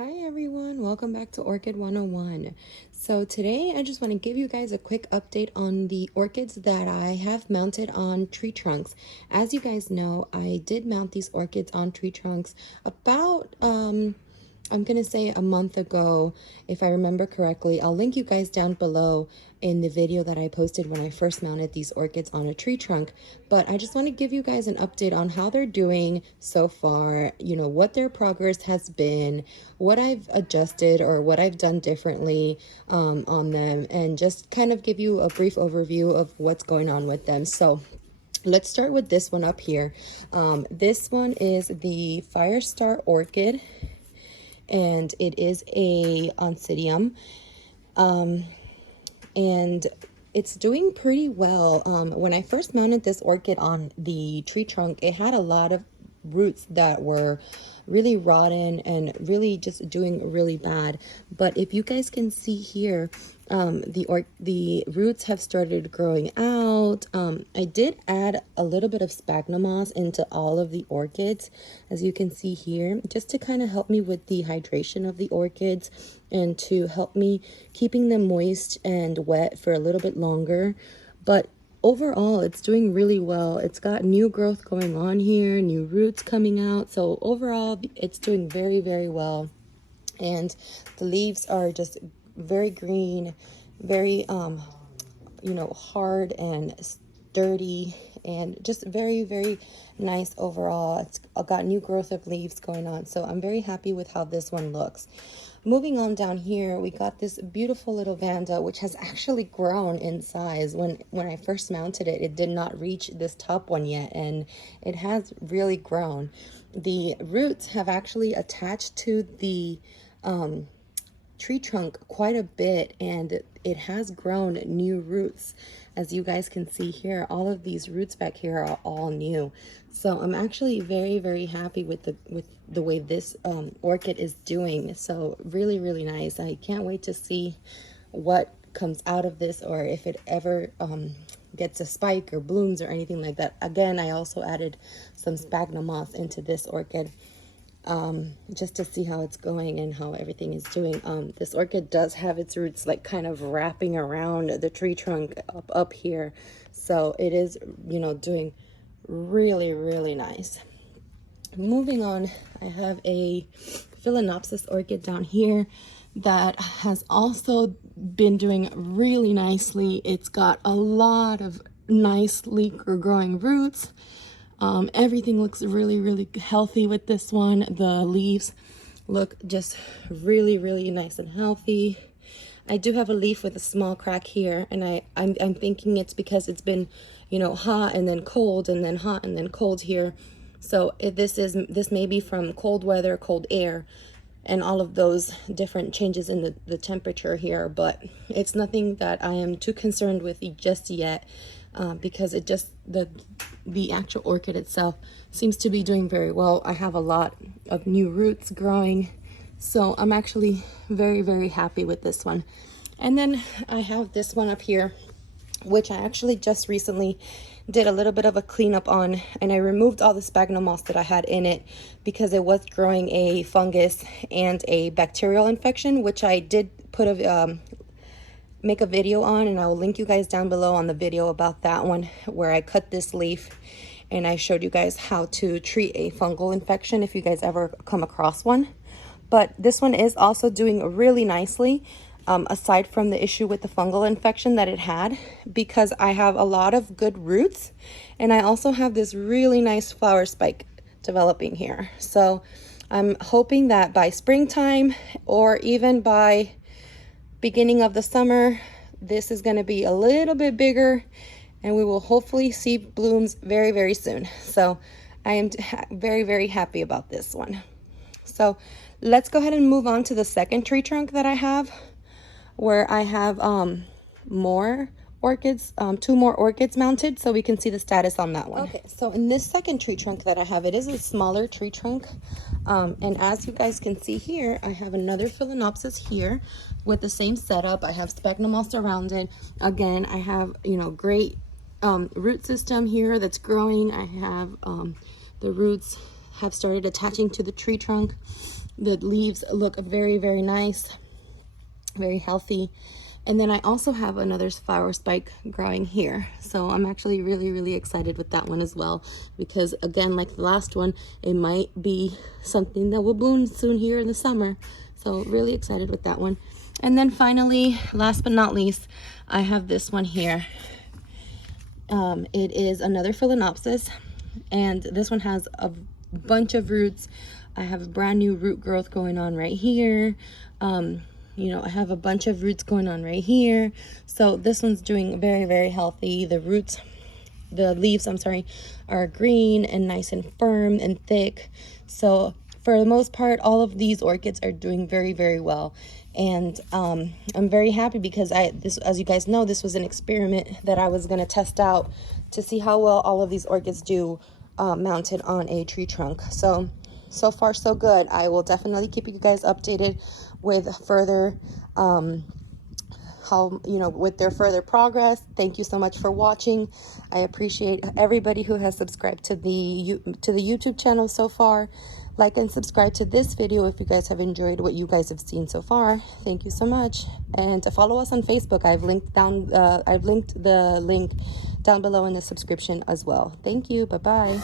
Hi everyone, welcome back to Orchid 101. So today I just want to give you guys a quick update on the orchids that I have mounted on tree trunks. As you guys know, I did mount these orchids on tree trunks about I'm gonna say a month ago, if I remember correctly. I'll link you guys down below in the video that I posted when I first mounted these orchids on a tree trunk. But I just want to give you guys an update on how they're doing so far, you know, what their progress has been, what I've adjusted or what I've done differently on them, and just kind of give you a brief overview of what's going on with them. So let's start with this one up here. This one is the Firestar Orchid, and it is a oncidium, and it's doing pretty well. When I first mounted this orchid on the tree trunk, it had a lot of roots that were really rotten and really just doing really bad. But if you guys can see here, the roots have started growing out. I did add a little bit of sphagnum moss into all of the orchids, as you can see here, just to kind of help me with the hydration of the orchids and to help me keeping them moist and wet for a little bit longer. But overall, it's doing really well. It's got new growth going on here, new roots coming out. So overall, it's doing very, very well. And the leaves are just very green, very, you know, hard and sturdy, and just very, very nice overall. It's got new growth of leaves going on. So I'm very happy with how this one looks. Moving on down here, we got this beautiful little Vanda, which has actually grown in size. When I first mounted it, it did not reach this top one yet, and it has really grown. The roots have actually attached to the tree trunk quite a bit, and it has grown new roots. As you guys can see here, all of these roots back here are all new. So I'm actually very, very happy with the way this orchid is doing. So really, really nice. I can't wait to see what comes out of this, or if it ever gets a spike or blooms or anything like that. Again, I also added some sphagnum moss into this orchid, just to see how it's going and how everything is doing. This orchid does have its roots like kind of wrapping around the tree trunk up here. So it is, you know, doing really, really nice. Moving on, I have a Phalaenopsis orchid down here that has also been doing really nicely. It's got a lot of nicely growing roots. Everything looks really, really healthy with this one. The leaves look just really, really nice and healthy. I do have a leaf with a small crack here, and I'm thinking it's because it's been, you know, hot and then cold and then hot and then cold here. So this may be from cold weather, cold air, and all of those different changes in the temperature here. But it's nothing that I am too concerned with just yet, because it just the actual orchid itself seems to be doing very well. I have a lot of new roots growing, so I'm actually very, very happy with this one. And then I have this one up here, which I actually just recently did a little bit of a cleanup on, and I removed all the sphagnum moss that I had in it because it was growing a fungus and a bacterial infection, which I did put make a video on, and I will link you guys down below on the video about that one, where I cut this leaf and I showed you guys how to treat a fungal infection if you guys ever come across one. But this one is also doing really nicely, aside from the issue with the fungal infection that it had, because I have a lot of good roots, and I also have this really nice flower spike developing here. So I'm hoping that by springtime, or even by beginning of the summer, this is going to be a little bit bigger, and we will hopefully see blooms very, very soon. So I am very, very happy about this one. So let's go ahead and move on to the second tree trunk that I have, where I have more orchids, 2 more orchids mounted, so we can see the status on that one. Okay, so in this second tree trunk that I have, it is a smaller tree trunk, and as you guys can see here, I have another Phalaenopsis here with the same setup. I have sphagnum moss around it. Again, I have, you know, great root system here that's growing. I have the roots have started attaching to the tree trunk. The leaves look very, very nice, very healthy. And then I also have another flower spike growing here. So I'm actually really, really excited with that one as well, because again, like the last one, it might be something that will bloom soon here in the summer. So really excited with that one. And then finally, last but not least, I have this one here. It is another Phalaenopsis, and this one has a bunch of roots. I have a brand new root growth going on right here. You know, I have a bunch of roots going on right here. So this one's doing very, very healthy. The roots, the leaves, I'm sorry, are green and nice and firm and thick. So for the most part, all of these orchids are doing very, very well. And I'm very happy because as you guys know, this was an experiment that I was going to test out to see how well all of these orchids do mounted on a tree trunk. So far so good. I will definitely keep you guys updated with further with their further progress. Thank you so much for watching. I appreciate everybody who has subscribed to the YouTube channel so far. Like and subscribe to this video if you guys have enjoyed what you guys have seen so far. Thank you so much. And to follow us on Facebook, I've linked the link down below in the subscription as well. Thank you. Bye-bye.